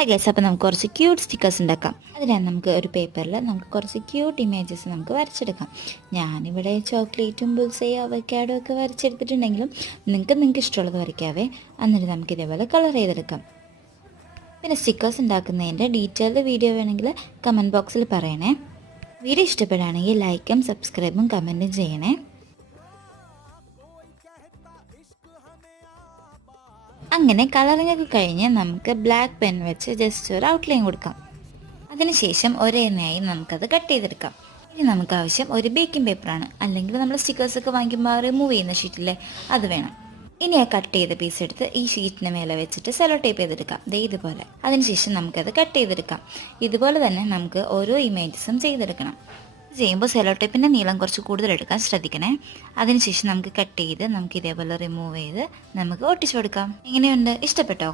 Hi guys, അപ്പോൾ നമുക്ക് കുറച്ച് ക്യൂട്ട് സ്റ്റിക്കേഴ്സ് ഉണ്ടാക്കാം. അതിനാണ് നമുക്ക് ഒരു പേപ്പറിൽ നമുക്ക് കുറച്ച് ക്യൂട്ട് ഇമേജസ് നമുക്ക് വരച്ചെടുക്കാം. ഞാനിവിടെ ചോക്ലേറ്റും ബുൾസൈ അവക്കാഡോ ഒക്കെ വരച്ചെടുത്തിട്ടുണ്ടെങ്കിലും നിങ്ങൾക്ക് ഇഷ്ടമുള്ളത് വരയ്ക്കാവേ. എന്നിട്ട് നമുക്ക് ഇതേപോലെ കളർ ചെയ്തെടുക്കാം. പിന്നെ സ്റ്റിക്കേഴ്സ് ഉണ്ടാക്കുന്നതിൻ്റെ ഡീറ്റെയിൽഡ് വീഡിയോ വേണമെങ്കിൽ കമൻറ്റ് ബോക്സിൽ പറയണേ. വീഡിയോ ഇഷ്ടപ്പെടുകയാണെങ്കിൽ ലൈക്കും സബ്സ്ക്രൈബും കമൻറ്റും ചെയ്യണേ. അങ്ങനെ കളറിംഗ് ഒക്കെ കഴിഞ്ഞ് നമുക്ക് ബ്ലാക്ക് പെൻ വെച്ച് ജസ്റ്റ് ഒരു ഔട്ട്ലൈൻ കൊടുക്കാം. അതിനുശേഷം ഒരേനായി നമുക്കത് കട്ട് ചെയ്തെടുക്കാം. ഇനി നമുക്ക് ആവശ്യം ഒരു ബേക്കിംഗ് പേപ്പറാണ്, അല്ലെങ്കിൽ നമ്മൾ സ്റ്റിക്കേഴ്സൊക്കെ വാങ്ങിക്കുമ്പോൾ റിമൂവ് ചെയ്യുന്ന ഷീറ്റില്ലേ, അത് വേണം. ഇനി ആ കട്ട് ചെയ്ത പീസ് എടുത്ത് ഈ ഷീറ്റിന് മേലെ വെച്ചിട്ട് സെലോ ടേപ്പ് ചെയ്തെടുക്കാം, ഇതുപോലെ. അതിനുശേഷം നമുക്കത് കട്ട് ചെയ്തെടുക്കാം. ഇതുപോലെ തന്നെ നമുക്ക് ഓരോ ഇമേജസും ചെയ്തെടുക്കണം. ചെയ്യുമ്പോൾ സെലോ ടേപ്പിൻ്റെ നീളം കുറച്ച് കൂടുതൽ എടുക്കാൻ ശ്രദ്ധിക്കണേ. അതിനുശേഷം നമുക്ക് കട്ട് ചെയ്ത് നമുക്ക് ഇതേപോലെ റിമൂവ് ചെയ്ത് നമുക്ക് ഒട്ടിച്ചു കൊടുക്കാം. എങ്ങനെയുണ്ട്? ഇഷ്ടപ്പെട്ടോ?